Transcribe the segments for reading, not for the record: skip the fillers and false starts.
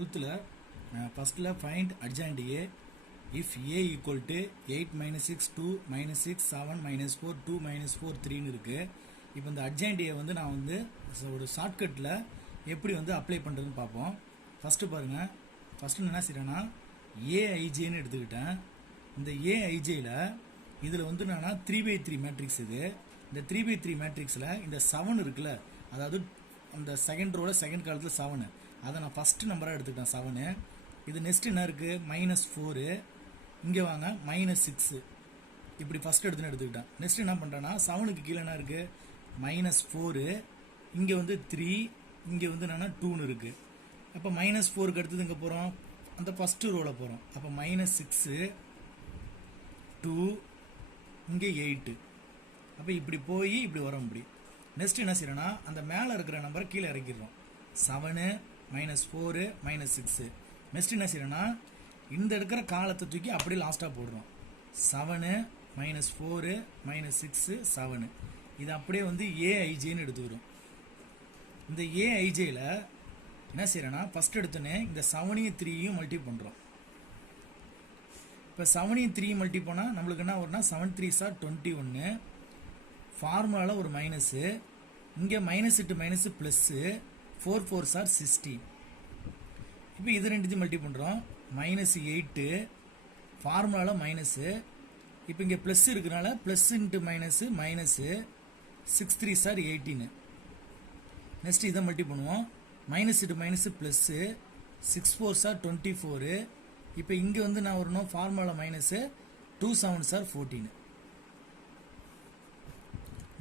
12th ஃபர்ஸ்ட்ல find adjoint A if A equal to 8 minus 6 2 minus 6 7 minus 4 2 minus 4 3 இருக்கு. இப்போ இந்த அட்ஜாயிண்ட் A வந்து நான் வந்து ஒரு ஷார்ட்கட்டில் எப்படி வந்து அப்ளை பண்ணுறதுன்னு பார்ப்போம். ஃபஸ்ட்டு பாருங்கள், ஃபஸ்ட்டு என்ன செய்கிறேன்னா ஏஐஜேன்னு எடுத்துக்கிட்டேன். இந்த ஏஐஜேயில் இதில் வந்து என்னன்னா 3/3 மேட்ரிக்ஸ் இது. இந்த 3/3 மேட்ரிக்ஸில் இந்த 7 இருக்குல்ல, அதாவது அந்த செகண்ட் ரோவில் செகண்ட் காலத்தில் 7, அதை நான் ஃபஸ்ட்டு நம்பராக எடுத்துக்கிட்டேன் 7. இது நெக்ஸ்ட் என்ன இருக்குது -4, இங்கே வாங்க -6, இப்படி ஃபஸ்ட் எடுத்துக்கிட்டேன். நெக்ஸ்ட் என்ன பண்ணுறேன்னா 7க்கு கீழே என்ன இருக்குது -4, இங்கே வந்து 3, இங்கே வந்து என்னென்னா 2ன்னு இருக்குது. அப்போ -4க்கு அடுத்தது இங்கே போகிறோம், அந்த ஃபஸ்ட்டு ரோவில் போகிறோம். அப்போ -6 2 இங்கே 8, அப்போ இப்படி போய் இப்படி வரோம். இப்படி நெக்ஸ்ட் என்ன செய்யறோன்னா அந்த மேலே இருக்கிற நம்பரை கீழே இறக்கிடுறோம். 7 -4 -6. நெக்ஸ்ட் என்ன செய்யறோன்னா இந்த இருக்கிற காலத்தை தூக்கி அப்படியே லாஸ்ட்டாக போடுறோம். 7 -4 -6 7. இது அப்படியே வந்து ஏஐஜேன்னு எடுத்துக்கிறோம். இந்த ஏஐஜேயில் என்ன செய்யறோன்னா ஃபஸ்ட் எடுத்தோன்னே இந்த 7ஐயும் 3ஐயும் மல்டி பண்ணுறோம். இப்போ 7ஐயும் 3ஐயும் மல்டி போனால் நம்மளுக்கு என்ன வரும்னா 7 3s are 21. ஃபார்முலாவில் ஒரு மைனஸு, இங்கே -8 மைனஸ் ப்ளஸ்ஸு, 4 4s are 16. இப்போ இது ரெண்டுத்தையும் மல்டி பண்ணுறோம். -8 ஃபார்முலாவில் மைனஸு, இப்போ இங்கே ப்ளஸ் இருக்கிறனால plus into minus minus, 6 3s are 18. Next இதை மல்டி பண்ணுவோம். -8 மைனஸு ப்ளஸ்ஸு, 6 4s are 24. இப்போ இங்கே வந்து நான் வரணும் formula minus, 2 7s are 14.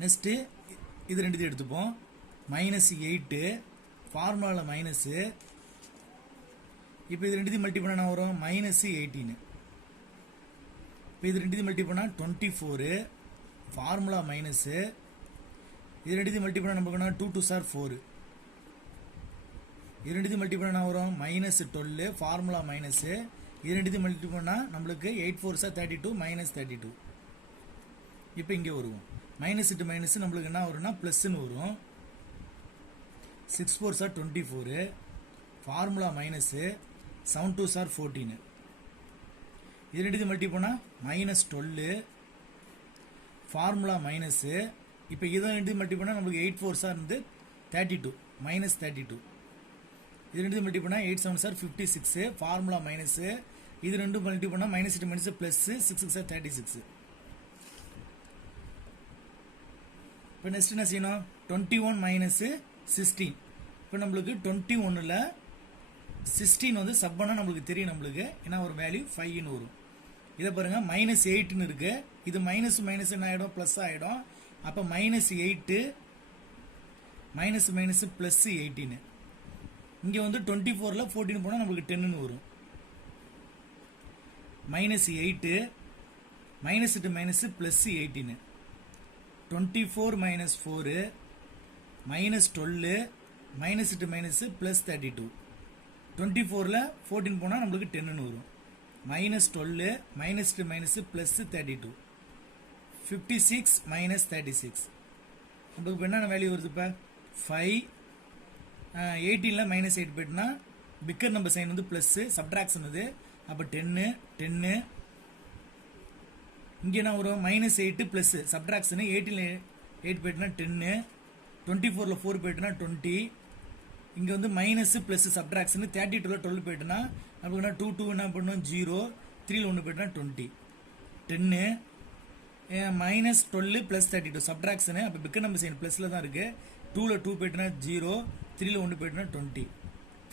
Next இது ரெண்டுத்தையும் எடுத்துப்போம். -8 ஃபார்முலாவில் மைனஸு, இப்போ இது ரெண்டுத்தையும் மல்டி பண்ணால் என்ன வரும் -18. இப்போ இது ரெண்டுத்தையும் மல்டி பண்ணால் 24 ஃபார்முலா மைனஸு, இது ரெண்டுத்தையும் மல்டி பண்ணால் நமக்கு 2 2s are 4. இது ரெண்டுத்தையும் மல்டி பண்ணால் என்ன வரும் -12 ஃபார்முலா மைனஸு, இது ரெண்டுத்தையும் மல்டி பண்ணால் நம்மளுக்கு 8 4s are 32 -32. இப்போ இங்கே வருவோம். -8 மைனஸ் நம்மளுக்கு என்ன வரும்னா ப்ளஸ்ன்னு வரும். 6 4s are 24 formula minus, 7 2s are 14. இது ரெண்டுத்தையும் மல்டி பண்ணால் -12 ஃபார்முலா மைனஸு, இப்போ இதை ரெண்டுத்தையும் மல்டி பண்ணால் நம்மளுக்கு 8 4s are 32 -32. இது ரெண்டு மல்டி பண்ணால் 8 7s are 56 ஃபார்முலா மைனஸு, இது ரெண்டும் மல்டி பண்ணால் -8 மைனஸ் ப்ளஸ்ஸு, 6 6 are 36. இப்போ நெக்ஸ்ட் என்ன செய்யணும் 21 மைனஸு 16. இப்போ நம்மளுக்கு 21ல் 16 வந்து சப் பண்ணால் நம்மளுக்கு தெரியும், நம்மளுக்கு ஏன்னா ஒரு வேல்யூ 5ன்னு வரும். இதை பாருங்கள் -8ன்னு இருக்குது, இது மைனஸ் மைனஸ் என்ன ஆகிடும் ப்ளஸ் ஆகிடும். அப்போ -8 மைனஸ் மைனஸ் ப்ளஸ் 18. இங்கே வந்து 24ல் 14 போனால் நம்மளுக்கு 10ன்னு வரும். -8 -8 minus plus 18, 24 minus 4 minus 12 -8 minus plus 32. 24ல் 14 போனால் நம்மளுக்கு 10ன்னு வரும். -12 -8 minus plus 32, 56 minus 36. நம்மளுக்கு என்னென்ன வேல்யூ வருது? இப்போ 5 18ல் -8 போயிட்டுனா பிக்கர் நம்பர் சைன் வந்து ப்ளஸ்ஸு, சப்ட்ராக்ஷன் இது. அப்போ 10 10. இங்கே என்ன வரும் -8 ப்ளஸ் சப்ட்ராக்ஷனு, 18ல் 8 போயிட்டுனா 10, 24ல் 4 போயிட்டுனா 20. இங்கே வந்து மைனஸ் ப்ளஸ் சப்ட்ராக்ஷனு, 32ல் 12 போயிட்டுனா நமக்கு என்ன 2 2 என்ன பண்ணணும் 0, 3ல் 1 போயிட்டுனா 20, 10 -12 ப்ளஸ் 32 சப்ட்ராக்ஷனு. அப்போ பிக்கர் நம்பர் சைன் ப்ளஸில் தான் இருக்குது. 2ல் 2 போயிட்டுனா 0, 3ல் 1 போயிட்டுனா 20,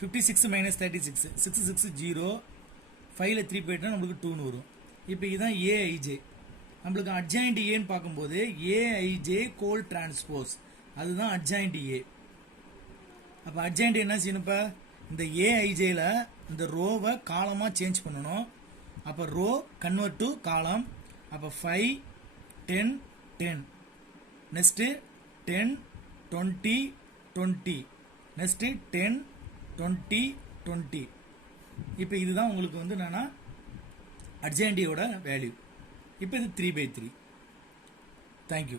56 minus 36 6 6 0, 5ல் 3 போயிட்டுனா நம்மளுக்கு 2ன்னு வரும். இப்போ இதுதான் ஏஐஜே. நம்மளுக்கு அட்ஜாயிண்ட் ஏன்னு பார்க்கும்போது ஏஐஜே கோல் டிரான்ஸ்போஸ், அதுதான் அட்ஜாயிண்ட் ஏ. அப்போ அட்ஜாயிண்ட் என்ன செய்யணும்ப்பா, இந்த ஏஐஜேல இந்த ரோவை காலமாக சேஞ்ச் பண்ணணும். அப்போ ரோ கன்வெர்ட் டு காலம். அப்போ 5 10 10, நெக்ஸ்ட்டு 10 20 20, நெக்ஸ்ட்டு 10 20 20. இப்போ இதுதான் உங்களுக்கு வந்து என்னன்னா அட்ஜாயிண்ட் ஏவோட வேல்யூ. இப்போ இது 3/3. தேங்க்யூ.